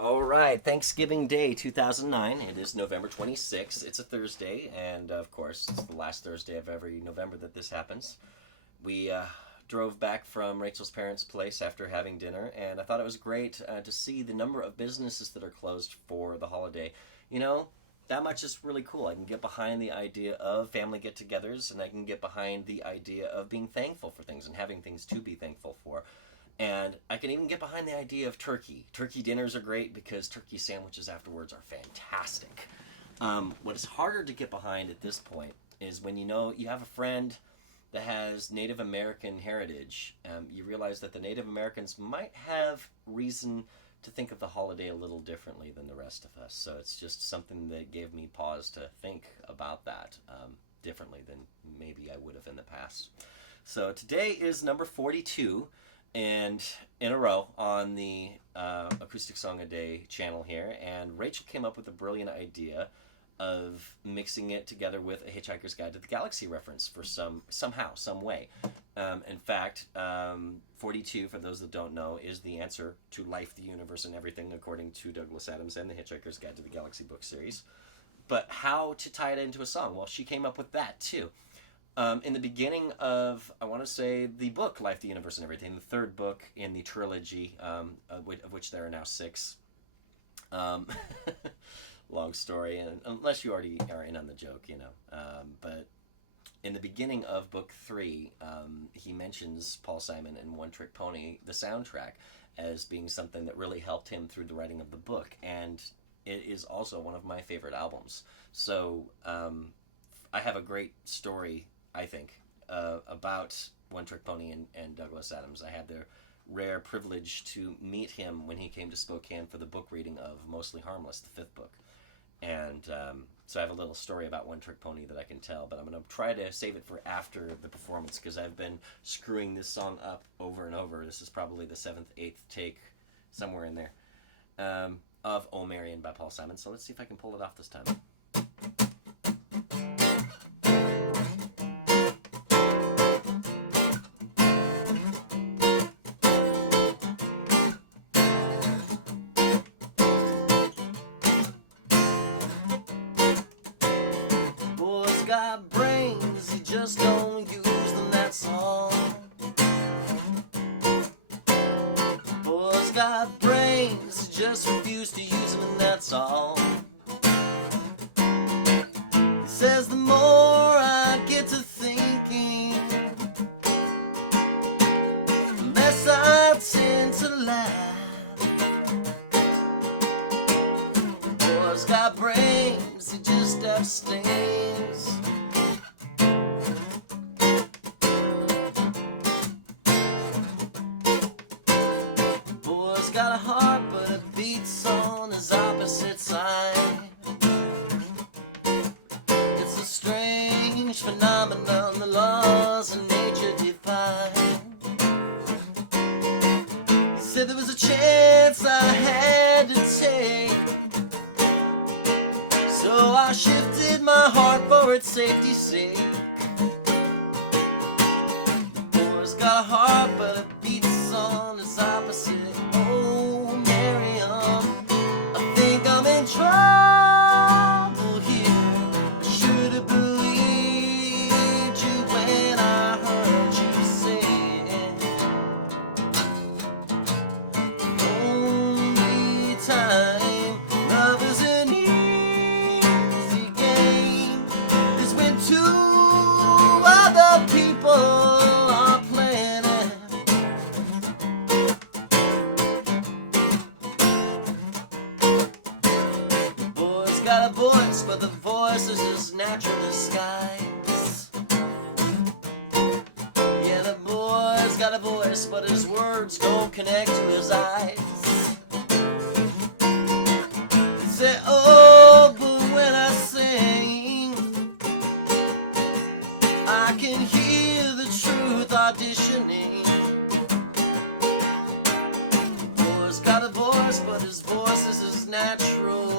All right, Thanksgiving Day 2009. It is November 26th. It's a Thursday, and of course, it's the last Thursday of every November that this happens. We drove back from Rachel's parents' place after having dinner, and I thought it was great to see the number of businesses that are closed for the holiday. You know, that much is really cool. I can get behind the idea of family get togethers, and I can get behind the idea of being thankful for things and having things to be thankful for. And I can even get behind the idea of turkey. Turkey dinners are great because turkey sandwiches afterwards are fantastic. What is harder to get behind at this point is when you know you have a friend that has Native American heritage. You realize that the Native Americans might have reason to think of the holiday a little differently than the rest of us. So it's just something that gave me pause to think about that differently than maybe I would have in the past. So today is number 42 and in a row on the Acoustic Song a Day channel here, and Rachel came up with a brilliant idea of mixing it together with a Hitchhiker's Guide to the Galaxy reference for some way. In fact, 42, for those that don't know, is the answer to life, the universe, and everything, according to Douglas Adams and the Hitchhiker's Guide to the Galaxy book series. But how to tie it into a song? Well, she came up with that too. In the beginning of, I want to say, the book Life, the Universe, and Everything, the third book in the trilogy, of which there are now 6. Long story, and unless you already are in on the joke, you know. But in the beginning of book 3, he mentions Paul Simon and One Trick Pony, the soundtrack, as being something that really helped him through the writing of the book, and it is also one of my favorite albums. So I have a great story, I think, about One Trick Pony and Douglas Adams. I had the rare privilege to meet him when he came to Spokane for the book reading of Mostly Harmless, the 5th book. And so I have a little story about One Trick Pony that I can tell, but I'm going to try to save it for after the performance because I've been screwing this song up over and over. This is probably the 7th, 8th take, somewhere in there, of Oh Marion by Paul Simon. So let's see if I can pull it off this time. Got brains, he just don't use them, that's all. Boys got brains, he just refuse to use them, and that's all. He says the more I get to thinking, the less I tend to laugh. Boys got brains, he just abstains. Got a heart, but it beats on his opposite side. It's a strange phenomenon, the laws of nature defy. He said there was a chance I had to take, so I shifted my heart for its safety's sake. The boy's got a heart, but it beats on his opposite. Oh, Marion, I think I'm in trouble here. I should have believed you when I heard you say it. The only time love is an easy game is when 2 other people are playing it. Got a voice, but the voice is his natural disguise. Yeah, the boy's got a voice, but his words don't connect to his eyes. They say, oh, but when I sing, I can hear the truth auditioning. The boy's got a voice, but his voice is his natural.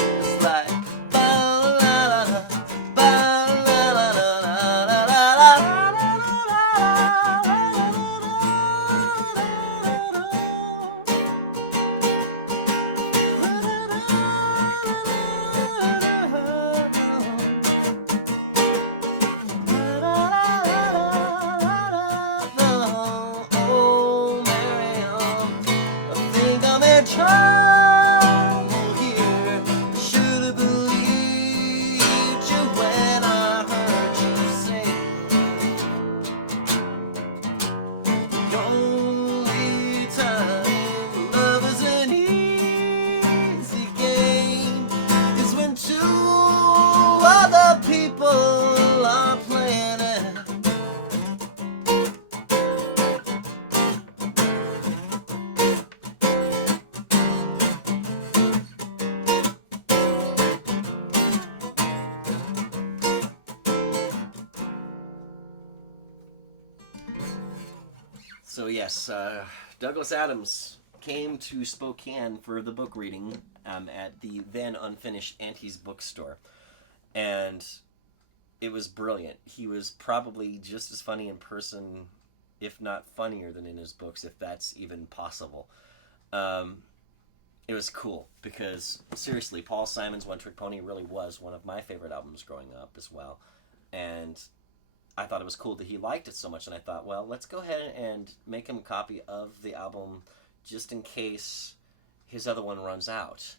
It's like ba la la la, ba la la la la. So yes, Douglas Adams came to Spokane for the book reading at the then unfinished Auntie's bookstore, and it was brilliant. He was probably just as funny in person, if not funnier than in his books, if that's even possible. Um, it was cool because seriously, Paul Simon's One Trick Pony really was one of my favorite albums growing up as well, and I thought it was cool that he liked it so much, and I thought, well, let's go ahead and make him a copy of the album just in case his other one runs out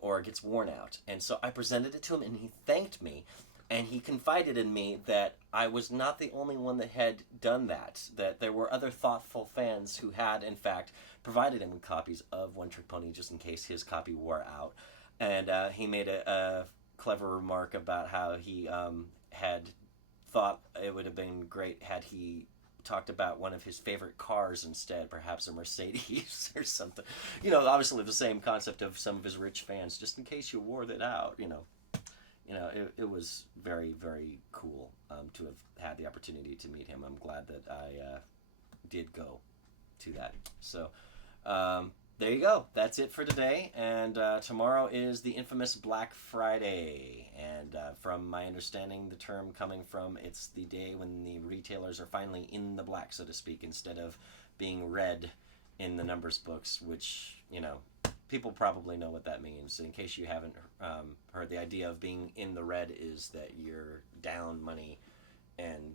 or gets worn out. And so I presented it to him, and he thanked me, and he confided in me that I was not the only one that had done that, that there were other thoughtful fans who had, in fact, provided him with copies of One Trick Pony just in case his copy wore out. And he made a clever remark about how he had thought it would have been great had he talked about one of his favorite cars instead, perhaps a Mercedes or something. Obviously the same concept of some of his rich fans, just in case you wore that out. It was very, very cool to have had the opportunity to meet him. I'm glad that I did go to that. So there you go. That's it for today. And tomorrow is the infamous Black Friday. And from my understanding, the term coming from, it's the day when the retailers are finally in the black, so to speak, instead of being red in the numbers books, which, people probably know what that means. In case you haven't heard, the idea of being in the red is that you're down money. And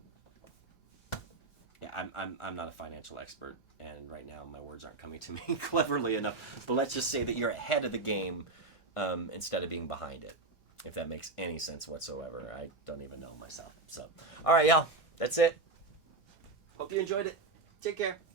yeah, I'm not a financial expert, and right now my words aren't coming to me cleverly enough. But let's just say that you're ahead of the game instead of being behind it, if that makes any sense whatsoever. I don't even know myself. So, all right, y'all, that's it. Hope you enjoyed it. Take care.